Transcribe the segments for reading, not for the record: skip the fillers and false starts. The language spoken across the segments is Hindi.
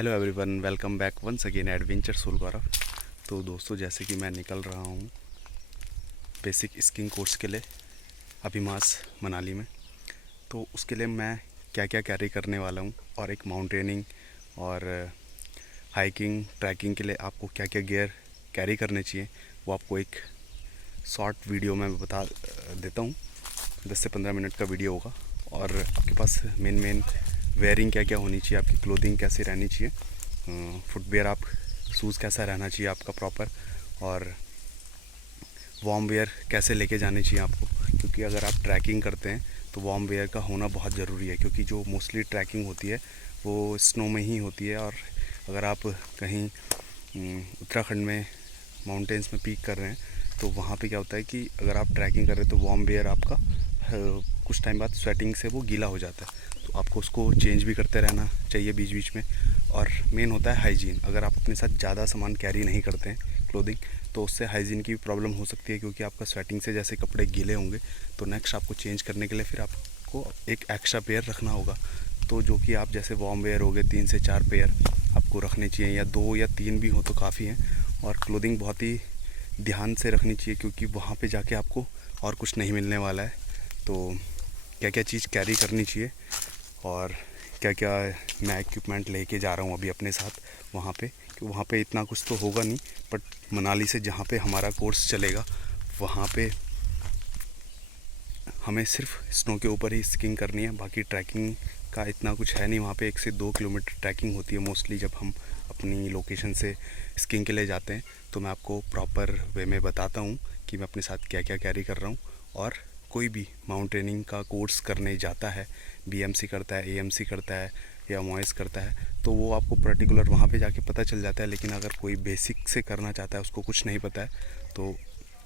Hello everyone, welcome back once again adventure soul Gaurav. तो दोस्तों, जैसे कि मैं निकल रहा हूँ बेसिक स्कीइंग कोर्स के लिए अभिमास मनाली में। तो उसके लिए मैं क्या क्या कैरी करने वाला हूँ और एक माउंटेनिंग और हाइकिंग ट्रैकिंग के लिए आपको क्या क्या गियर कैरी करने चाहिए, वो आपको एक शॉर्ट वीडियो में बता देता हूँ। 10 से 15 मिनट का वीडियो होगा। और आपके पास मेन वेयरिंग क्या क्या होनी चाहिए, आपकी क्लोथिंग कैसी रहनी चाहिए, फुटवेयर आप शूज़ कैसा रहना चाहिए आपका प्रॉपर, और वार्म वेयर कैसे लेके जाने चाहिए आपको। क्योंकि अगर आप ट्रैकिंग करते हैं तो वार्म वेयर का होना बहुत ज़रूरी है, क्योंकि जो मोस्टली ट्रैकिंग होती है वो स्नो में ही होती है। और अगर आप कहीं उत्तराखंड में माउंटेन्स में पीक कर रहे हैं तो वहाँ पे क्या होता है कि अगर आप ट्रैकिंग कर रहे हैं तो वार्म वेयर आपका कुछ टाइम बाद स्वेटिंग से वो गीला हो जाता है, तो आपको उसको चेंज भी करते रहना चाहिए बीच बीच में। और मेन होता है हाइजीन। अगर आप अपने साथ ज़्यादा सामान कैरी नहीं करते हैं क्लोथिंग, तो उससे हाइजीन की भी प्रॉब्लम हो सकती है, क्योंकि आपका स्वेटिंग से जैसे कपड़े गीले होंगे तो नेक्स्ट आपको चेंज करने के लिए फिर आपको एक एक्स्ट्रा पेयर रखना होगा। तो जो कि आप जैसे वार्म वेयर हो गए 3 से 4 पेयर आपको रखने चाहिए, या 2 या 3 भी हो तो काफ़ी हैं। और क्लोथिंग बहुत ही ध्यान से रखनी चाहिए, क्योंकि वहाँ पे जाके आपको और कुछ नहीं मिलने वाला है। तो क्या क्या चीज़ कैरी करनी चाहिए और क्या क्या मैं इक्विपमेंट लेके जा रहा हूँ अभी अपने साथ वहाँ पे, कि वहाँ पे इतना कुछ तो होगा नहीं, बट मनाली से जहाँ पे हमारा कोर्स चलेगा वहाँ पे हमें सिर्फ स्नो के ऊपर ही स्कीइंग करनी है। बाकी ट्रैकिंग का इतना कुछ है नहीं। वहाँ पे 1 से 2 किलोमीटर ट्रैकिंग होती है मोस्टली जब हम अपनी लोकेशन से स्कीइंग के लिए जाते हैं। तो मैं आपको प्रॉपर वे में बताता हूँ कि मैं अपने साथ क्या क्या कैरी कर रहा हूँ। और कोई भी माउंटेनिंग का कोर्स करने जाता है, बीएमसी करता है, एएमसी करता है या मॉइस करता है, तो वो आपको पर्टिकुलर वहाँ पे जाके पता चल जाता है। लेकिन अगर कोई बेसिक से करना चाहता है, उसको कुछ नहीं पता है, तो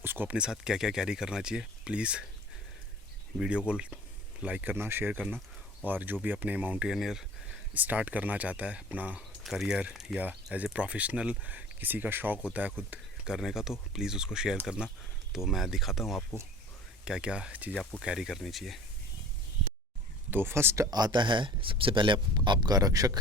उसको अपने साथ क्या क्या कैरी करना चाहिए, प्लीज़ वीडियो को लाइक करना, शेयर करना। और जो भी अपने माउंटेनियर स्टार्ट करना चाहता है अपना करियर, या एज ए प्रोफेशनल किसी का शौक़ होता है खुद करने का, तो प्लीज़ उसको शेयर करना। तो मैं दिखाता हूँ आपको क्या क्या चीज़ आपको कैरी करनी चाहिए। तो फर्स्ट आता है सबसे पहले आपका रक्षक।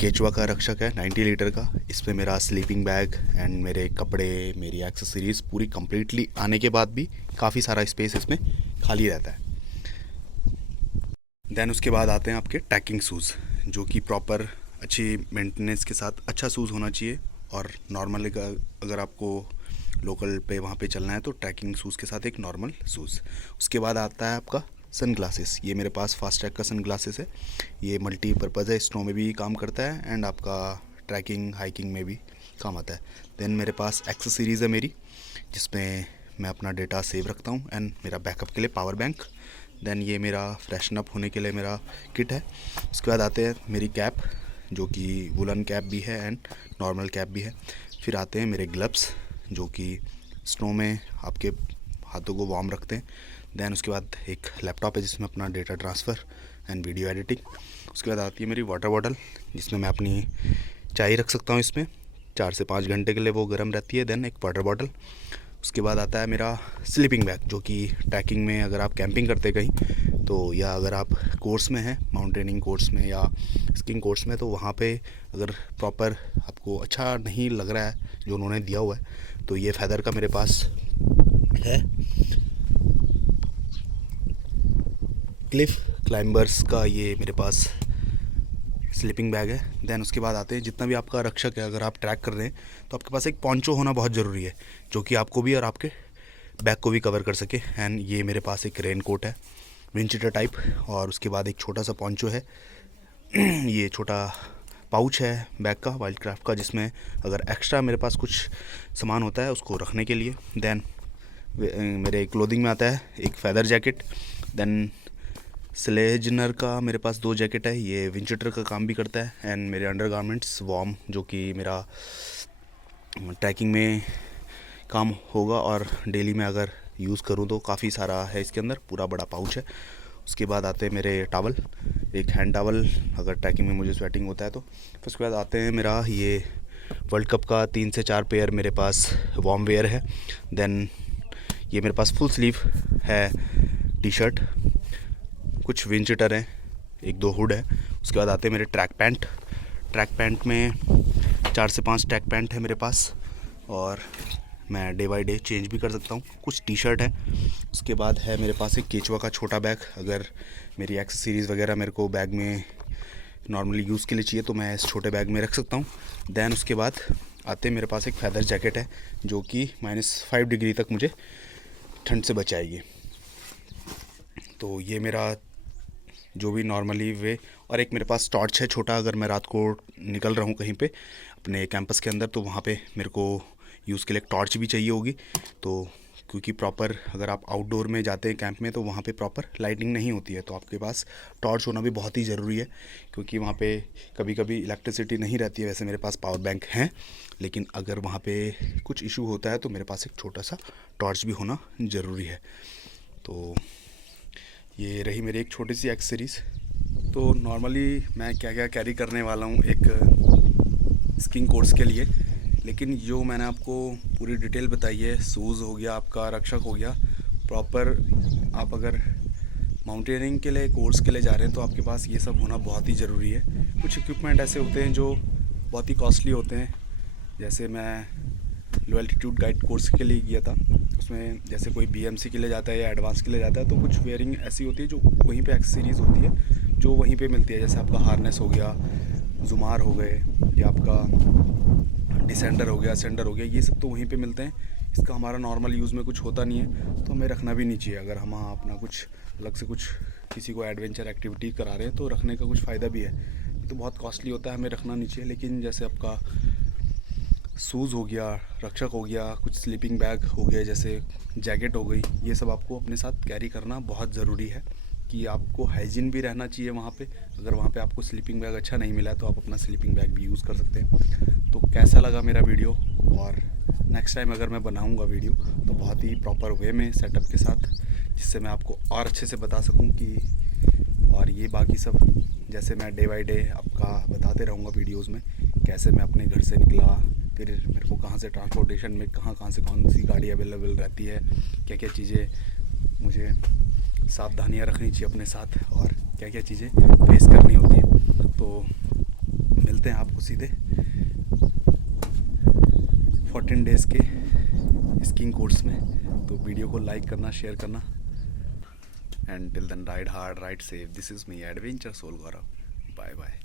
केचुआ का रक्षक है 90 लीटर का। इसमें मेरा स्लीपिंग बैग एंड मेरे कपड़े, मेरी एक्सेसरीज़ पूरी कंप्लीटली आने के बाद भी काफ़ी सारा स्पेस इसमें खाली रहता है। देन उसके बाद आते हैं आपके ट्रैकिंग शूज़, जो कि प्रॉपर अच्छी मेंटेनेंस के साथ अच्छा शूज़ होना चाहिए। और नॉर्मल अगर आपको लोकल पे वहाँ पे चलना है तो ट्रैकिंग शूज़ के साथ एक नॉर्मल शूज़। उसके बाद आता है आपका सन ग्लासेस। ये मेरे पास फास्ट ट्रैक का सन ग्लासेस है। ये मल्टीपर्पज़ है, स्नो में भी काम करता है एंड आपका ट्रैकिंग हाइकिंग में भी काम आता है। देन मेरे पास एक्सेसरीज़ है मेरी, जिसमें मैं अपना डेटा सेव रखता हूँ एंड मेरा बैकअप के लिए पावर बैंक। देन ये मेरा फ्रेशन अप होने के लिए मेरा किट है। उसके बाद आते हैं मेरी कैप, जो कि वुलन कैप भी है एंड नॉर्मल कैप भी है। फिर आते हैं मेरे ग्लव्स, जो कि स्नो में आपके हाथों को वार्म रखते हैं। देन उसके बाद एक लैपटॉप है जिसमें अपना data transfer and video editing. उसके बाद आती है मेरी वाटर बॉटल, जिसमें मैं अपनी चाय रख सकता हूँ। इसमें 4 से 5 घंटे के लिए वो गर्म रहती है। देन एक वाटर बॉटल। उसके बाद आता है मेरा स्लीपिंग बैग, जो कि ट्रैकिंग में अगर आप कैंपिंग करते कहीं तो, या अगर आप कोर्स में हैं माउंटेनिंग कोर्स में या स्कीइंग कोर्स में, तो वहाँ पे अगर प्रॉपर आपको अच्छा नहीं लग रहा है जो उन्होंने दिया हुआ है, तो ये फैदर का मेरे पास है। क्लिफ क्लाइंबर्स का ये मेरे पास स्लीपिंग बैग है। देन उसके बाद आते हैं जितना भी आपका रक्षक है, अगर आप ट्रैक कर रहे हैं तो आपके पास एक पॉन्चो होना बहुत ज़रूरी है, जो कि आपको भी और आपके बैग को भी कवर कर सके। एंड ये मेरे पास एक रेन कोट है विंड टाइप। और उसके बाद एक छोटा सा पॉन्चो है। ये छोटा पाउच है बैग का वाइल्ड क्राफ्ट का, जिसमें अगर एक्स्ट्रा मेरे पास कुछ सामान होता है उसको रखने के लिए। देन मेरे क्लोथिंग में आता है एक फैदर जैकेट। देन स्लेजनर का मेरे पास 2 जैकेट है, ये विंचेटर का काम भी करता है। एंड मेरे अंडरगारमेंट्स वार्म, जो कि मेरा ट्रैकिंग में काम होगा और डेली में अगर यूज़ करूँ तो काफ़ी सारा है इसके अंदर, पूरा बड़ा पाउच है। उसके बाद आते हैं मेरे टावल, एक हैंड टावल अगर ट्रैकिंग में मुझे स्वेटिंग होता है तो। फिर उसके बाद आते हैं मेरा ये वर्ल्ड कप का 3 से 4 पेयर मेरे पास वार्म वेयर है। देन ये मेरे पास फुल स्लीव है टी शर्ट, कुछ विंड चीटर हैं, 1-2 हुड है। उसके बाद आते हैं मेरे ट्रैक पैंट, ट्रैक पैंट में 4 से 5 ट्रैक पैंट है मेरे पास, और मैं डे बाय डे चेंज भी कर सकता हूँ। कुछ टी शर्ट है, उसके बाद है मेरे पास एक केचुआ का छोटा बैग। अगर मेरी एक्सेसरीज़ वगैरह मेरे को बैग में नॉर्मली यूज़ के लिए चाहिए तो मैं इस छोटे बैग में रख सकता हूँ। दैन उसके बाद आते मेरे पास एक फैदर जैकेट है जो कि -5 डिग्री तक मुझे ठंड से बचाएगी। तो ये मेरा जो भी नॉर्मली वे, और एक मेरे पास टॉर्च है छोटा। अगर मैं रात को निकल रहा हूँ कहीं पे अपने कैंपस के अंदर तो वहाँ पे मेरे को यूज़ के लिए एक टॉर्च भी चाहिए होगी। तो क्योंकि प्रॉपर अगर आप आउटडोर में जाते हैं कैंप में तो वहाँ पे प्रॉपर लाइटिंग नहीं होती है, तो आपके पास टॉर्च होना भी बहुत ही ज़रूरी है, क्योंकि वहाँ पे कभी कभी इलेक्ट्रिसिटी नहीं रहती है। वैसे मेरे पास पावर बैंक हैं, लेकिन अगर वहाँ पे कुछ इशू होता है तो मेरे पास एक छोटा सा टॉर्च भी होना ज़रूरी है। तो ये रही मेरी एक छोटी सी एक्सेसरीज़। तो नॉर्मली मैं क्या क्या कैरी करने वाला हूँ एक स्कीइंग कोर्स के लिए, लेकिन जो मैंने आपको पूरी डिटेल बताई है, शूज़ हो गया, आपका रक्षक हो गया, प्रॉपर आप अगर माउंटेनियरिंग के लिए कोर्स के लिए जा रहे हैं तो आपके पास ये सब होना बहुत ही ज़रूरी है। कुछ इक्विपमेंट ऐसे होते हैं जो बहुत ही कॉस्टली होते हैं, जैसे मैं लो एल्टीट्यूड गाइड कोर्स के लिए गया था, उसमें जैसे कोई BMC के लिए जाता है या एडवांस के लिए जाता है तो कुछ वेयरिंग ऐसी होती है जो वहीं पे एक्सेसरीज़ होती है जो वहीं पे मिलती है। जैसे आपका हार्नेस हो गया, जुमार हो गए, या आपका डिसेंडर हो गया, असेंडर हो गया, ये सब तो वहीं पे मिलते हैं। इसका हमारा नॉर्मल यूज़ में कुछ होता नहीं है तो हमें रखना भी नहीं चाहिए। अगर हम अपना कुछ अलग से कुछ किसी को एडवेंचर एक्टिविटी करा रहे हैं तो रखने का कुछ फ़ायदा भी है। ये तो बहुत कॉस्टली होता है, हमें रखना नहीं चाहिए। लेकिन जैसे आपका शूज़ हो गया, रक्षक हो गया, कुछ स्लीपिंग बैग हो गया, जैसे जैकेट हो गई, ये सब आपको अपने साथ कैरी करना बहुत ज़रूरी है कि आपको हाइजीन भी रहना चाहिए वहाँ पे। अगर वहाँ पे आपको स्लीपिंग बैग अच्छा नहीं मिला तो आप अपना स्लीपिंग बैग भी यूज़ कर सकते हैं। तो कैसा लगा मेरा वीडियो, और नेक्स्ट टाइम अगर मैं बनाऊँगा वीडियो तो बहुत ही प्रॉपर वे में सेटअप के साथ, जिससे मैं आपको और अच्छे से बता सकूँ कि, और ये बाकी सब जैसे मैं डे बाय डे आपका बताते रहूँगा वीडियोज़ में, कैसे मैं अपने घर से निकला, फिर मेरे को कहाँ से ट्रांसपोर्टेशन में कहाँ से कौन सी गाड़ी अवेलेबल रहती है, क्या क्या चीज़ें मुझे सावधानियाँ रखनी चाहिए अपने साथ, और क्या क्या चीज़ें फेस करनी होती हैं। तो मिलते हैं आपको सीधे 14 डेज़ के स्कीइंग कोर्स में। तो वीडियो को लाइक करना, शेयर करना, and till then ride hard, ride safe. This is me adventure soul Gaurav. Bye bye.